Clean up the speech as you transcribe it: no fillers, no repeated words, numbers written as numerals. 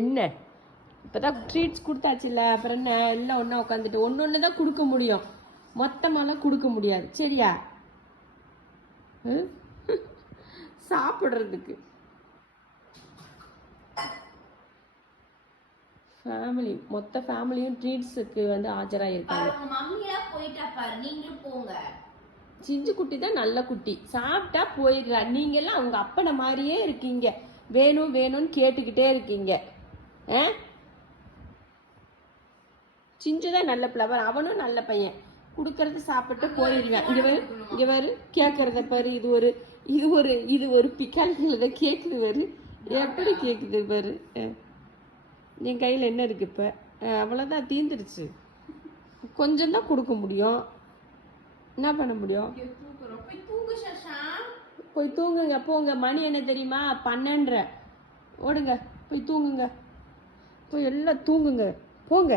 என்ன இப்போதான் ட்ரீட்ஸ் கொடுத்தாச்சுல்ல, அப்புறம் என்ன எல்லாம் ஒன்றா உட்காந்துட்டு ஒன்று தான் கொடுக்க முடியும், மொத்தமாலாம் கொடுக்க முடியாது. சரியா? சாப்பிட்றதுக்கு ஃபேமிலி, மொத்த ஃபேமிலியும் ட்ரீட்ஸுக்கு வந்து ஆஜராயிருக்காங்க. சிஞ்சு குட்டி தான் நல்ல குட்டி, சாப்பிட்டா போயிடுறா. நீங்கெல்லாம் அவங்க அப்பனை மாதிரியே இருக்கீங்க, வேணும் வேணும்னு கேட்டுக்கிட்டே இருக்கீங்க. சிஞ்சு தான் நல்ல பிளவர், அவனும் நல்ல பையன், கொடுக்கறது சாப்பிட்டு போயிடுவேன். இங்க வரு கேட்கறத பாரு, இது ஒரு பிக்காலித கேக்குது பாரு, எப்படி கேக்குது பாரு. என் கையில் என்ன இருக்கு இப்போ? அவ்வளோதான், தீந்துருச்சு. கொஞ்சம் தான் கொடுக்க முடியும், என்ன பண்ண முடியும்? போய் தூங்குங்க, போங்க. மணி என்ன தெரியுமா? 12:30. ஓடுங்க, போய் தூங்குங்க, போய் எல்லாம் தூங்குங்க, போங்க.